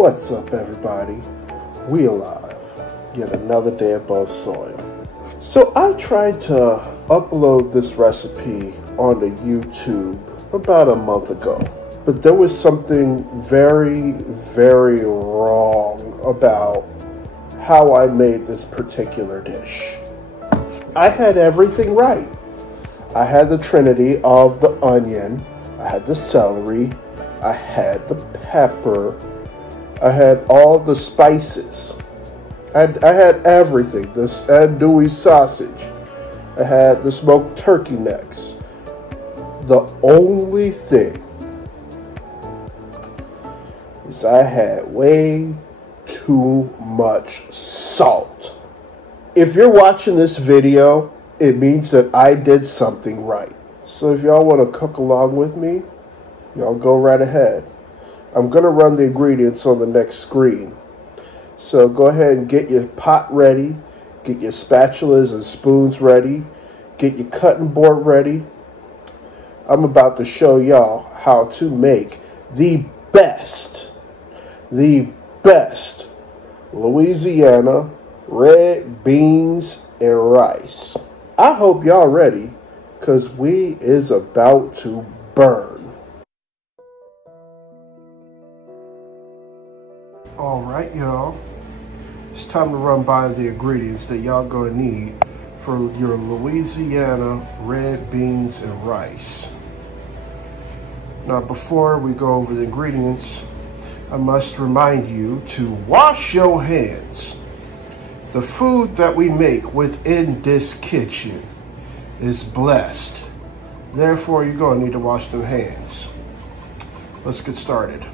What's up, everybody? We alive. Yet another day above soil. So I tried to upload this recipe onto YouTube about a month ago, but there was something very, very wrong about how I made this particular dish. I had everything right. I had the trinity of the onion, I had the celery, I had the pepper, I had all the spices. I had everything. This andouille sausage. I had the smoked turkey necks. The only thing is I had way too much salt. If you're watching this video, it means that I did something right. So if y'all want to cook along with me, y'all go right ahead. I'm going to run the ingredients on the next screen. So go ahead and get your pot ready, get your spatulas and spoons ready, get your cutting board ready. I'm about to show y'all how to make the best Louisiana red beans and rice. I hope y'all ready, because we is about to burn. Alright, y'all. It's time to run by the ingredients that y'all gonna need for your Louisiana red beans and rice. Now, before we go over the ingredients, I must remind you to wash your hands. The food that we make within this kitchen is blessed. Therefore, you're gonna need to wash them hands. Let's get started.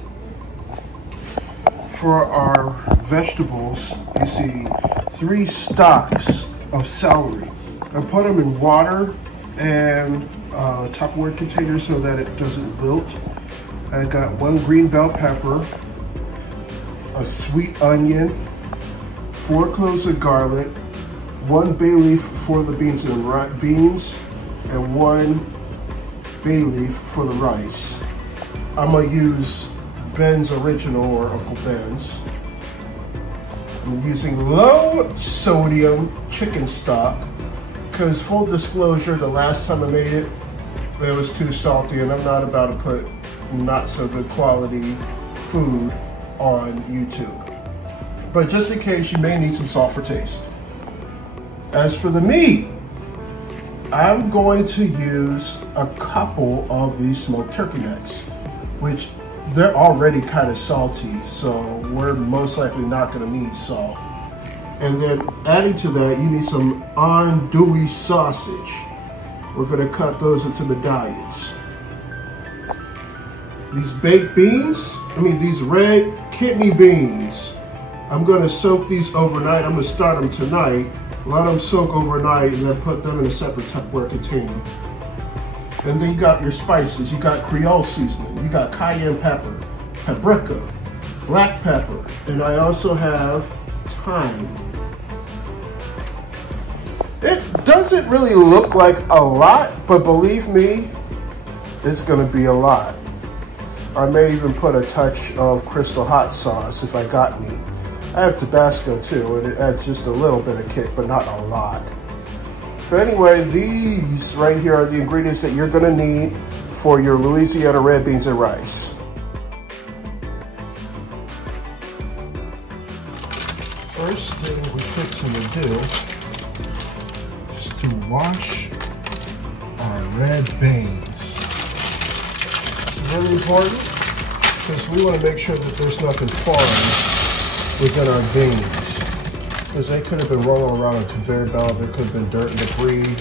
For our vegetables, you see 3 stalks of celery. I put them in water and a Tupperware container so that it doesn't wilt. I got 1 green bell pepper, a sweet onion, 4 cloves of garlic, 1 bay leaf for the beans, and 1 bay leaf for the rice. I'm gonna use Ben's Original or Uncle Ben's. I'm using low sodium chicken stock because, full disclosure, the last time I made it, it was too salty, and I'm not about to put not so good quality food on YouTube. But just in case, you may need some salt for taste. As for the meat, I'm going to use a couple of these smoked turkey necks, which they're already kind of salty, so we're most likely not going to need salt. And then adding to that, you need some andouille sausage. We're going to cut those into medallions. These baked beans, these red kidney beans, I'm going to soak these overnight. I'm going to start them tonight, let them soak overnight, and then put them in a separate Tupperware container. And then you got your spices. You got creole seasoning. You got cayenne pepper, paprika, black pepper, and I also have thyme. It doesn't really look like a lot, but believe me, it's gonna be a lot. I may even put a touch of crystal hot sauce if I got any. I have Tabasco too, and it adds just a little bit of kick, but not a lot. But anyway, these right here are the ingredients that you're gonna need for your Louisiana red beans and rice. First thing we're fixing to do is to wash our red beans. It's really important because we want to make sure that there's nothing foreign within our beans. Because they could have been rolling around a conveyor belt, there could have been dirt and debris,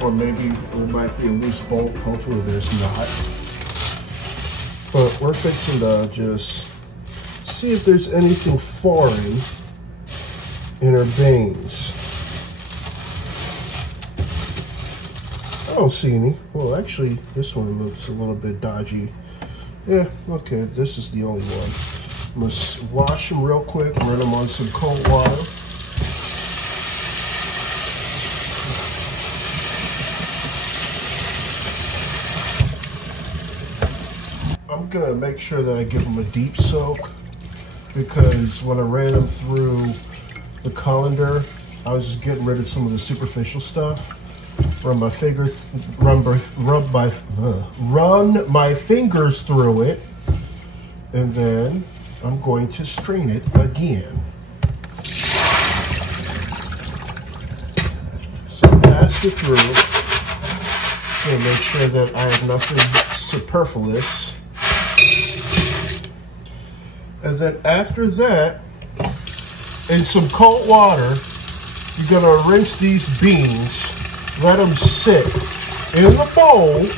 or maybe there might be a loose bolt. Hopefully there's not. But we're fixing to just see if there's anything foreign in our beans. I don't see any. Well, actually, this one looks a little bit dodgy. Yeah, okay, this is the only one. I'm gonna wash them real quick, run them on some cold water. I'm gonna make sure that I give them a deep soak because when I ran them through the colander, I was just getting rid of some of the superficial stuff. Run my fingers through it, and then I'm going to strain it again. So pass it through and make sure that I have nothing superfluous. And then after that, in some cold water, you're gonna rinse these beans. Let them sit in the bowl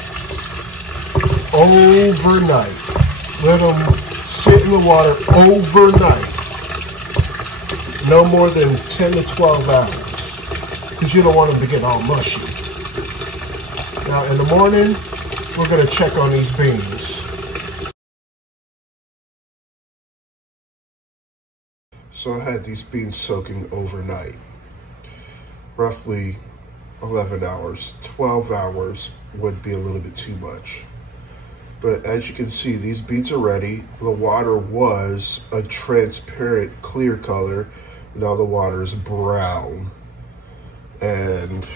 overnight. Let them sit in the water overnight. No more than 10 to 12 hours, because you don't want them to get all mushy. Now in the morning, we're gonna check on these beans. So I had these beans soaking overnight, roughly 11 hours. 12 hours would be a little bit too much. But as you can see, these beans are ready. The water was a transparent clear color. Now the water is brown. And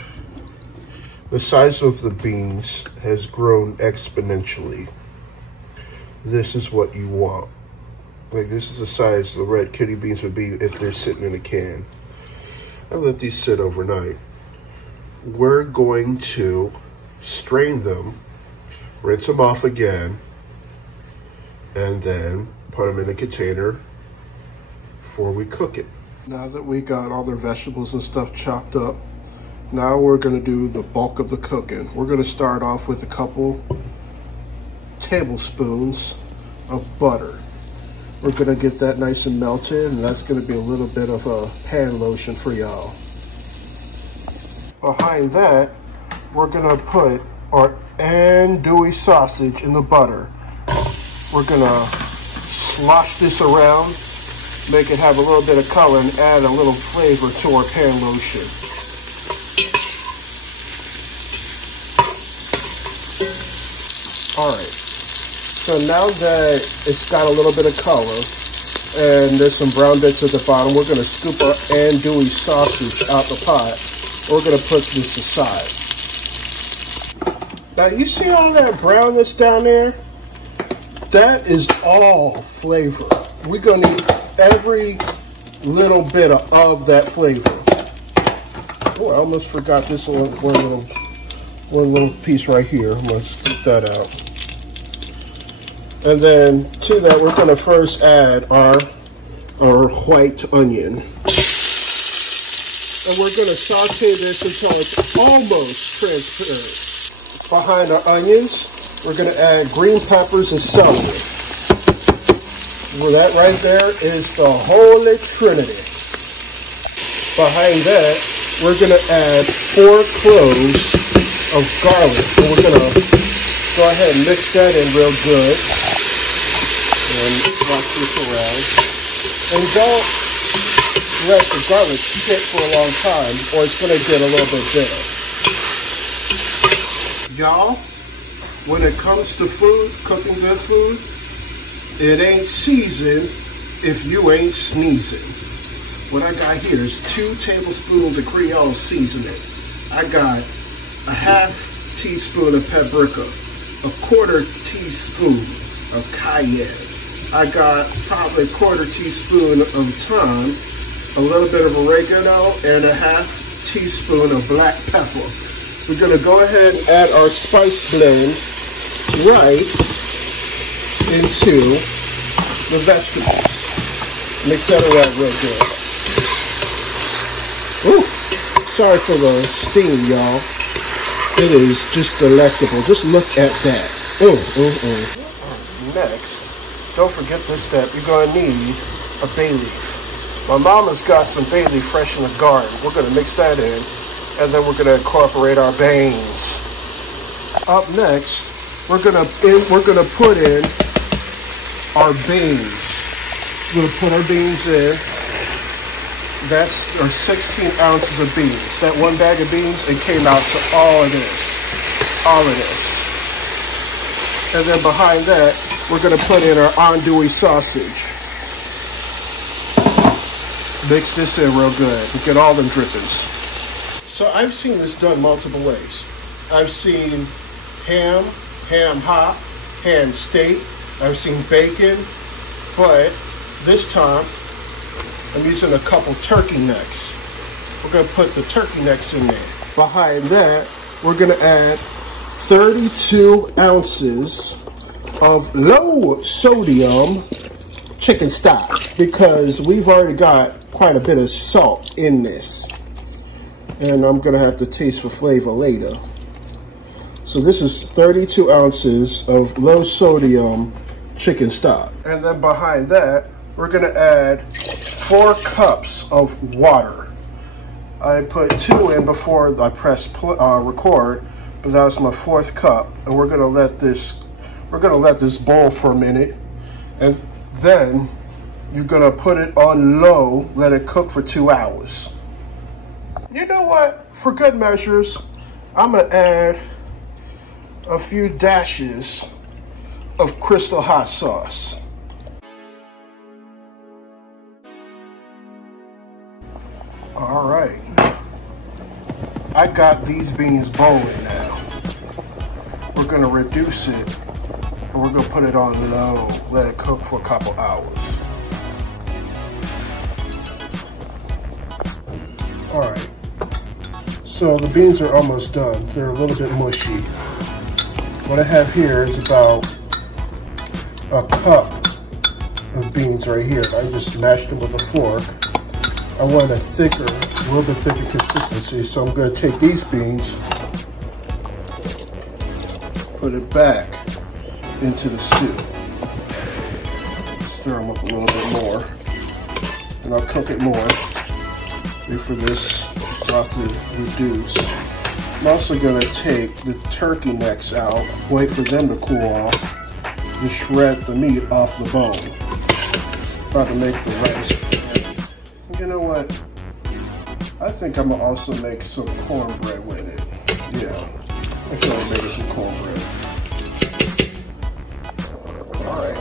the size of the beans has grown exponentially. This is what you want. Like, this is the size the red kidney beans would be if they're sitting in a can. I let these sit overnight. We're going to strain them, rinse them off again, and then put them in a container before we cook it. Now that we got all their vegetables and stuff chopped up, now we're gonna do the bulk of the cooking. We're gonna start off with a couple tablespoons of butter. We're gonna get that nice and melted, and that's gonna be a little bit of a pan lotion for y'all. Behind that, we're gonna put our andouille sausage in the butter. We're gonna slosh this around, make it have a little bit of color, and add a little flavor to our pan lotion. All right, so now that it's got a little bit of color and there's some brown bits at the bottom, we're gonna scoop our andouille sausage out the pot. We're gonna put this aside. Now you see all that brown that's down there? That is all flavor. We're gonna need every little bit of that flavor. Oh, I almost forgot this one little piece right here. I'm gonna scoop that out. And then to that, we're gonna first add our white onion. And we're gonna saute this until it's almost transparent. Behind our onions, we're gonna add green peppers and celery. Well, that right there is the Holy Trinity. Behind that, we're gonna add 4 cloves of garlic. And we're gonna go ahead and mix that in real good. And watch this around. And don't let the garlic sit for a long time, or it's gonna get a little bit bitter. Y'all, when it comes to food, cooking good food, it ain't seasoned if you ain't sneezing. What I got here is 2 tablespoons of creole seasoning. I got a ½ teaspoon of paprika, a 1/4 teaspoon of cayenne. I got probably a 1/4 teaspoon of thyme, a little bit of oregano, and a ½ teaspoon of black pepper. We're gonna go ahead and add our spice blend right into the vegetables. Mix that around real good. Ooh, sorry for the steam, y'all. It is just delectable. Just look at that. Next, don't forget this step. You're gonna need a bay leaf. My mama's got some bay leaf fresh in the garden. We're gonna mix that in, and then we're gonna incorporate our beans. Up next, we're gonna put in our beans. We're gonna put our beans in. That's our 16 ounces of beans. That 1 bag of beans, it came out to all of this. And then behind that, we're gonna put in our andouille sausage. Mix this in real good and get all them drippings. So I've seen this done multiple ways. I've seen ham hock, ham steak. I've seen bacon, but this time I'm using a couple turkey necks. We're gonna put the turkey necks in there. Behind that, we're gonna add 32 ounces of low sodium chicken stock because we've already got quite a bit of salt in this. And I'm gonna have to taste for flavor later. So this is 32 ounces of low sodium chicken stock. And then behind that, we're gonna add 4 cups of water. I put 2 in before I pressed record, but that was my 4th cup. And we're gonna let this boil for a minute. And then you're gonna put it on low, let it cook for 2 hours. You know what? For good measures, I'm gonna add a few dashes of Crystal hot sauce. All right, I got these beans boiling now. We're gonna reduce it and we're gonna put it on low, let it cook for a couple hours. All right, so the beans are almost done. They're a little bit mushy. What I have here is about a cup of beans right here. I just mashed them with a fork. I want a little bit thicker consistency, so I'm going to take these beans, put it back into the stew. Stir them up a little bit more, and I'll cook it more. Wait for this start to reduce. I'm also going to take the turkey necks out, wait for them to cool off, and shred the meat off the bone. About to make the rice. You know what? I think I'm gonna also make some cornbread with it. Yeah, I feel like making some cornbread. All right,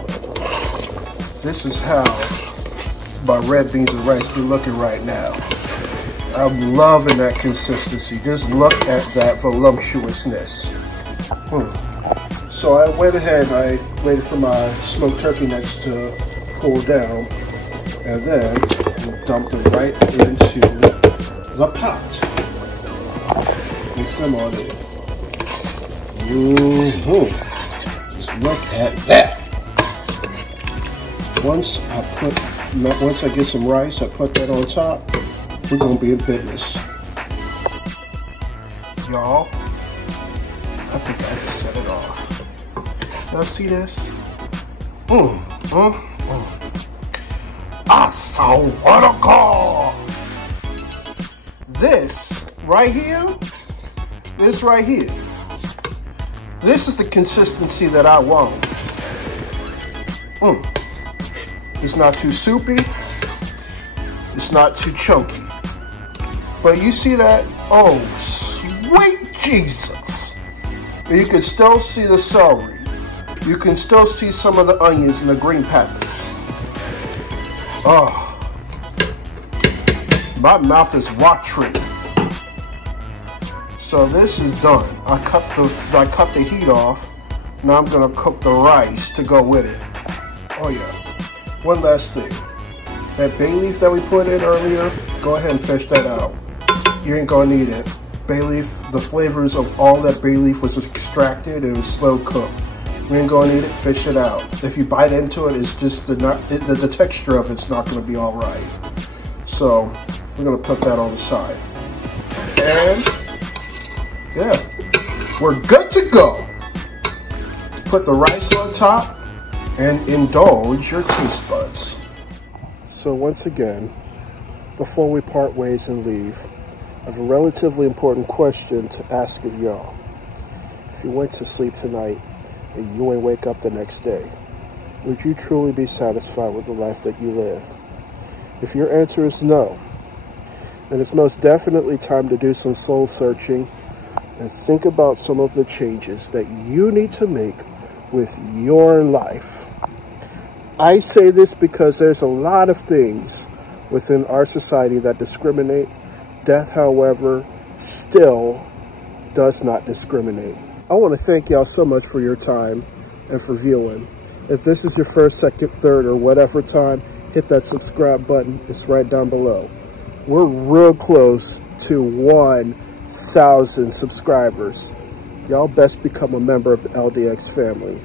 this is how my red beans and rice be looking right now. I'm loving that consistency. Just look at that voluptuousness. So I went ahead, I waited for my smoked turkey necks to cool down, and then dump them right into the pot. Mix them all in. Just look at that. Once I get some rice, I put that on top. We're gonna be in business. Y'all, I think I just set it off. Y'all see this? So what a call! This right here, this is the consistency that I want. It's not too soupy, it's not too chunky. But you see that? Oh, sweet Jesus! You can still see the celery. You can still see some of the onions and the green peppers. Oh. My mouth is watering. So this is done. I cut the heat off. Now I'm gonna cook the rice to go with it. Oh yeah. One last thing. That bay leaf that we put in earlier, go ahead and fish that out. You ain't gonna need it. Bay leaf, the flavors of all that bay leaf was extracted and it was slow cooked. We ain't gonna need it, fish it out. If you bite into it, it's just the texture of it's not gonna be all right. So we're gonna put that on the side. And yeah, we're good to go. Put the rice on top and indulge your taste buds. So once again, before we part ways and leave, I have a relatively important question to ask of y'all. If you went to sleep tonight and you ain't wake up the next day, would you truly be satisfied with the life that you live? If your answer is no, then it's most definitely time to do some soul searching and think about some of the changes that you need to make with your life. I say this because there's a lot of things within our society that discriminate. Death, however, still does not discriminate. I want to thank y'all so much for your time and for viewing. If this is your first, second, third, or whatever time, hit that subscribe button. It's right down below. We're real close to 1,000 subscribers. Y'all best become a member of the LDX family.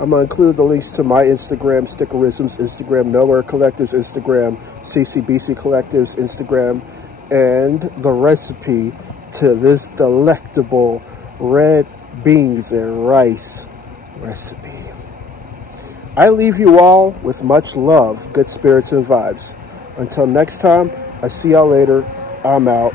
I'm going to include the links to my Instagram, Stickerism's Instagram, Nowhere Collective's Instagram, CCBC Collective's Instagram, and the recipe to this delectable red beans and rice recipe. I leave you all with much love, good spirits, and vibes. Until next time, I see y'all later. I'm out.